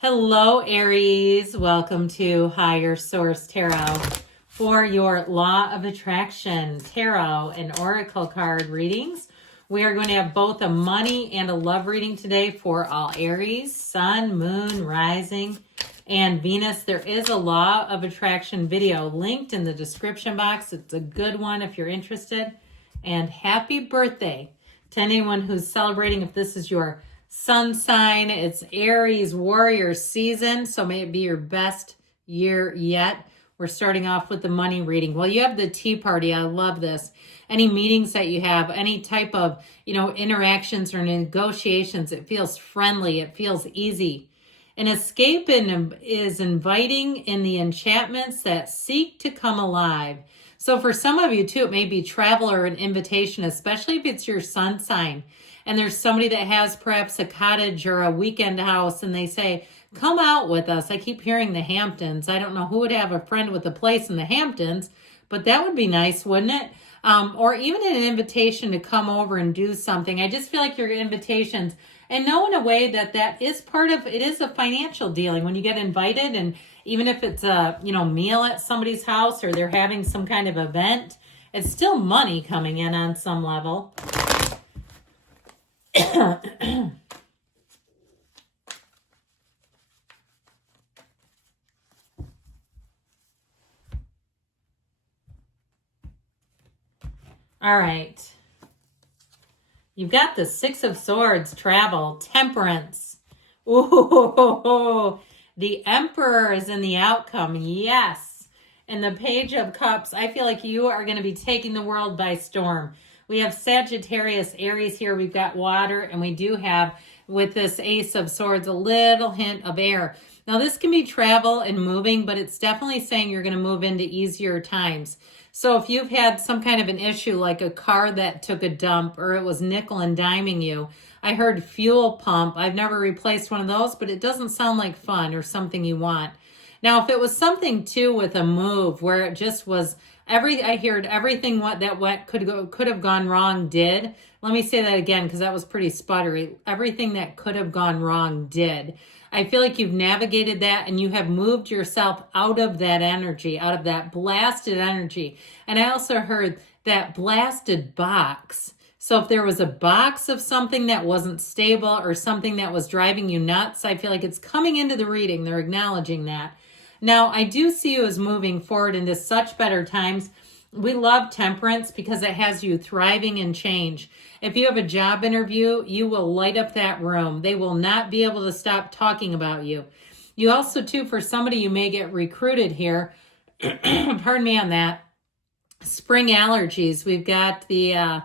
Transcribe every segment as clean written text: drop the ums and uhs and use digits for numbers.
Hello, Aries. Welcome to Higher Source Tarot for your Law of Attraction Tarot and Oracle card readings. We are going to have both a money and a love reading today for all Aries, Sun, Moon, Rising, and Venus. There is a Law of Attraction video linked in the description box. It's a good one if you're interested. And happy birthday to anyone who's celebrating. If this is your sun sign, it's Aries warrior season, so may it be your best year yet. We're starting off with the money reading. Well, you have the tea party. I love this. Any meetings that you have, any type of, interactions or negotiations, it feels friendly. It feels easy. An escape is inviting in the enchantments that seek to come alive. So for some of you too, it may be travel or an invitation, especially if it's your sun sign. And there's somebody that has perhaps a cottage or a weekend house and they say, come out with us. I keep hearing the Hamptons. I don't know who would have a friend with a place in the Hamptons, but that would be nice, wouldn't it? Or even an invitation to come over and do something. I just feel like your invitations, and know in a way that is part of, it is a financial dealing when you get invited, and even if it's a, meal at somebody's house or they're having some kind of event, it's still money coming in on some level. All right. You've got the Six of Swords, travel, temperance. Ooh, the Emperor is in the outcome. Yes. And the Page of Cups, I feel like you are going to be taking the world by storm. We have Sagittarius, Aries here. We've got water, and we do have, with this Ace of Swords, a little hint of air. Now, this can be travel and moving, but it's definitely saying you're going to move into easier times. So if you've had some kind of an issue, like a car that took a dump or it was nickel and diming you, I heard fuel pump. I've never replaced one of those, but it doesn't sound like fun or something you want. Now, if it was something too with a move where it just was I heard everything could have gone wrong did. Let me say that again because that was pretty sputtery. Everything that could have gone wrong did. I feel like you've navigated that and you have moved yourself out of that energy, out of that blasted energy. And I also heard that blasted box. So if there was a box of something that wasn't stable or something that was driving you nuts, I feel like it's coming into the reading. They're acknowledging that. Now, I do see you as moving forward into such better times. We love temperance because it has you thriving in change. If you have a job interview, you will light up that room. They will not be able to stop talking about you. You also, too, for somebody, you may get recruited here. Pardon me on that. Spring allergies. We've got the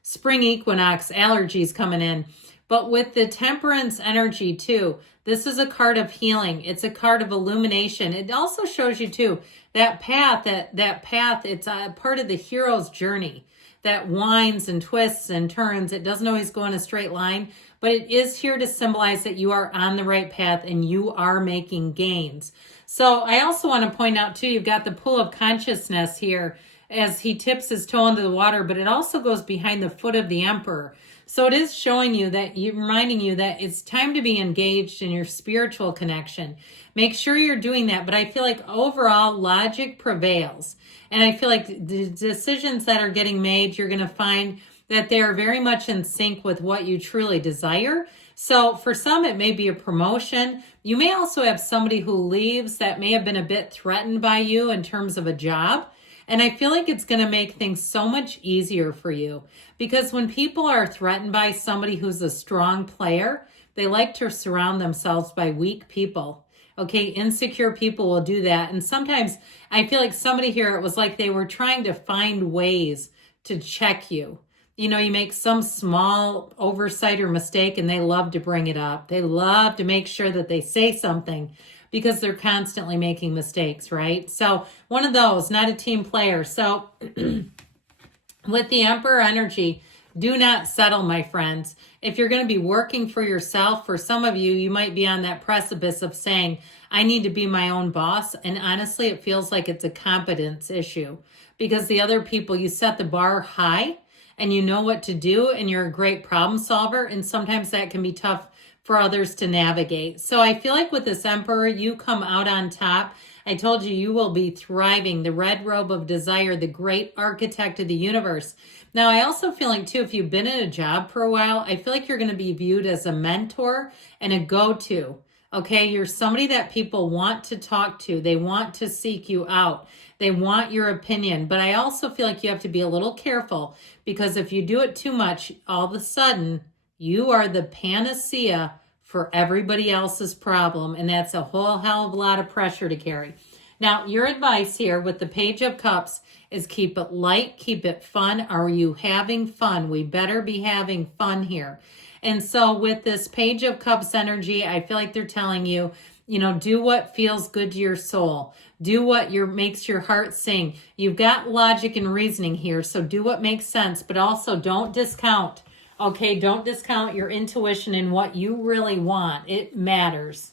spring equinox allergies coming in. But with the temperance energy, too, this is a card of healing. It's a card of illumination. It also shows you, too, that path, it's a part of the hero's journey that winds and twists and turns. It doesn't always go in a straight line, but it is here to symbolize that you are on the right path and you are making gains. So I also want to point out, too, you've got the pool of consciousness here as he tips his toe into the water, but it also goes behind the foot of the Emperor. So it is showing you that, reminding you that it's time to be engaged in your spiritual connection. Make sure you're doing that. But I feel like overall logic prevails. And I feel like the decisions that are getting made, you're going to find that they are very much in sync with what you truly desire. So for some, it may be a promotion. You may also have somebody who leaves that may have been a bit threatened by you in terms of a job. And I feel like it's going to make things so much easier for you because when people are threatened by somebody who's a strong player, they like to surround themselves by weak people. Okay, insecure people will do that. And sometimes I feel like somebody here, it was like they were trying to find ways to check you. You make some small oversight or mistake and they love to bring it up. They love to make sure that they say something because they're constantly making mistakes, right? So one of those, not a team player. So with the Emperor energy, do not settle, my friends. If you're going to be working for yourself, for some of you, you might be on that precipice of saying, I need to be my own boss. And honestly, it feels like it's a competence issue because the other people, you set the bar high and you know what to do and you're a great problem solver. And sometimes that can be tough for others to navigate. So I feel like with this Emperor, you come out on top. I told you, you will be thriving. The red robe of desire, the great architect of the universe. Now, I also feel like, too, if you've been in a job for a while, I feel like you're going to be viewed as a mentor and a go-to. Okay, you're somebody that people want to talk to. They want to seek you out. They want your opinion. But I also feel like you have to be a little careful, because if you do it too much, all of a sudden, you are the panacea for everybody else's problem. And that's a whole hell of a lot of pressure to carry. Now, your advice here with the Page of Cups is keep it light, keep it fun. Are you having fun? We better be having fun here. And so with this Page of Cups energy, I feel like they're telling you, do what feels good to your soul. Do what makes your heart sing. You've got logic and reasoning here, so do what makes sense, but also don't discount. Okay, don't discount your intuition and what you really want. It matters.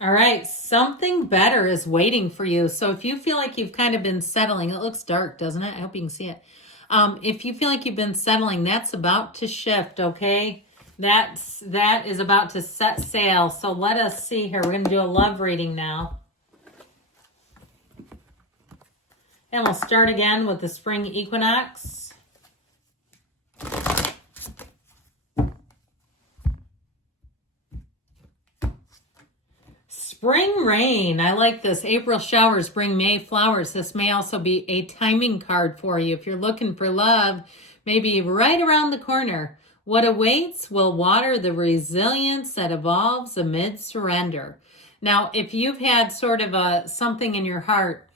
All right, something better is waiting for you. So if you feel like you've kind of been settling, it looks dark, doesn't it? I hope you can see it. If you feel like you've been settling, that's about to shift, okay? That is about to set sail. So let us see here. We're going to do a love reading now. And we'll start again with the spring equinox. Spring rain. I like this. April showers bring May flowers. This may also be a timing card for you. If you're looking for love, maybe right around the corner. What awaits will water the resilience that evolves amid surrender. Now, if you've had sort of something in your heart,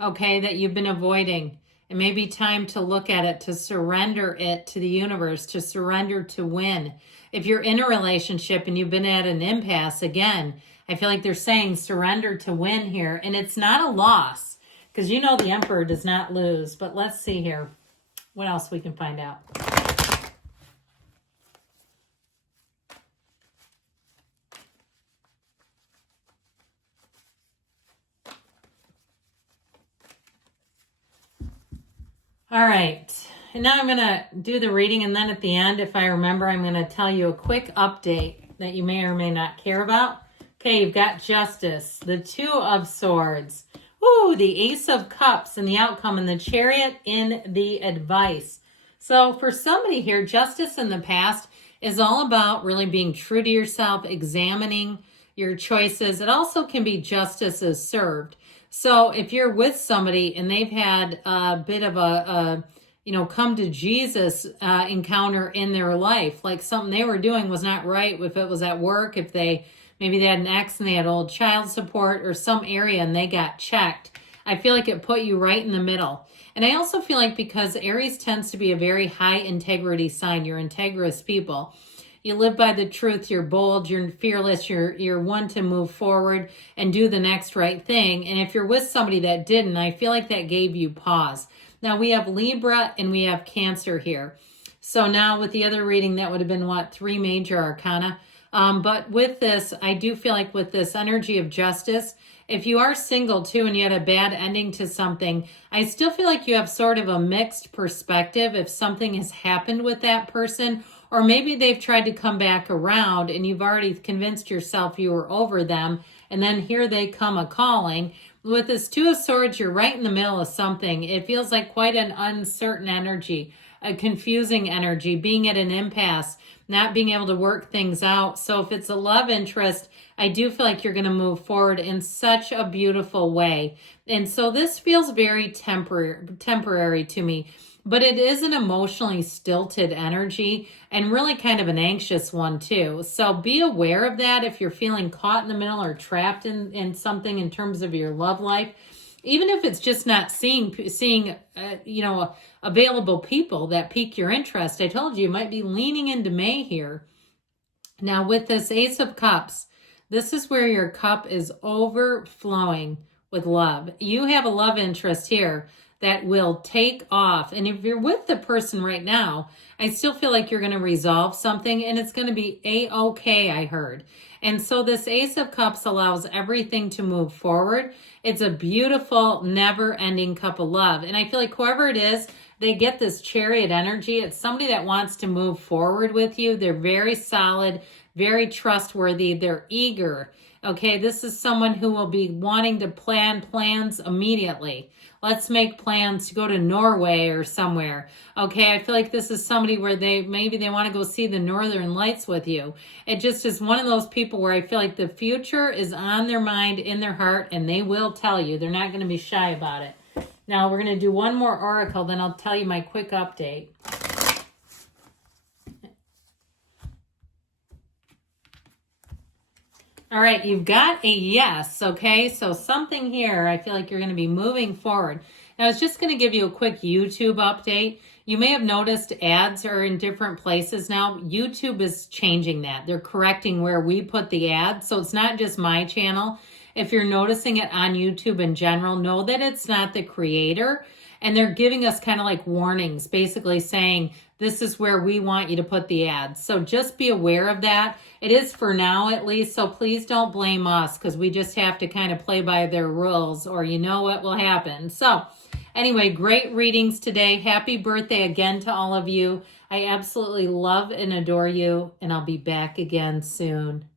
okay, that you've been avoiding, it may be time to look at it, to surrender it to the universe, to surrender to win. If you're in a relationship and you've been at an impasse, again, I feel like they're saying surrender to win here. And it's not a loss, because the Emperor does not lose. But let's see here what else we can find out. All right, and now I'm going to do the reading, and then at the end, if I remember, I'm going to tell you a quick update that you may or may not care about. Okay, you've got Justice, the Two of Swords, the Ace of Cups in the outcome, and the Chariot in the advice. So for somebody here, Justice in the past is all about really being true to yourself, examining your choices. It also can be justice as served. So if you're with somebody and they've had a bit of a come to Jesus encounter in their life, like something they were doing was not right, if it was at work, if maybe they had an ex and they had old child support or some area and they got checked, I feel like it put you right in the middle. And I also feel like because Aries tends to be a very high integrity sign, you're integrous people. You live by the truth, you're bold, you're fearless, you're one to move forward and do the next right thing. And if you're with somebody that didn't, I feel like that gave you pause. Now we have Libra and we have Cancer here. So now with the other reading, that would have been 3 major arcana. But with this, I do feel like with this energy of justice, if you are single too and you had a bad ending to something, I still feel like you have sort of a mixed perspective if something has happened with that person, or maybe they've tried to come back around and you've already convinced yourself you were over them, and then here they come a-calling. With this Two of Swords, you're right in the middle of something. It feels like quite an uncertain energy, a confusing energy, being at an impasse, not being able to work things out. So if it's a love interest, I do feel like you're going to move forward in such a beautiful way. And so this feels very temporary to me, but it is an emotionally stilted energy and really kind of an anxious one too. So be aware of that if you're feeling caught in the middle or trapped in something in terms of your love life. Even if it's just not seeing available people that pique your interest. I told you might be leaning into May here. Now with this Ace of Cups, this is where your cup is overflowing with love. You have a love interest here that will take off. And if you're with the person right now, I still feel like you're going to resolve something and it's going to be A-okay, I heard. And so this Ace of Cups allows everything to move forward. It's a beautiful, never-ending cup of love. And I feel like whoever it is, they get this Chariot energy. It's somebody that wants to move forward with you. They're very solid, very trustworthy. They're eager. Okay, this is someone who will be wanting to plan plans immediately. Let's make plans to go to Norway or somewhere. Okay, I feel like this is somebody where maybe they want to go see the Northern Lights with you. It just is one of those people where I feel like the future is on their mind, in their heart, and they will tell you. They're not going to be shy about it. Now, we're going to do one more oracle, then I'll tell you my quick update. All right, you've got a yes, okay? So something here, I feel like you're going to be moving forward. Now, I was just going to give you a quick YouTube update. You may have noticed ads are in different places now. YouTube is changing that. They're correcting where we put the ads, so it's not just my channel. If you're noticing it on YouTube in general, know that it's not the creator. And they're giving us kind of like warnings, basically saying, this is where we want you to put the ads. So just be aware of that. It is for now at least, so please don't blame us because we just have to kind of play by their rules or you know what will happen. So anyway, great readings today. Happy birthday again to all of you. I absolutely love and adore you, and I'll be back again soon.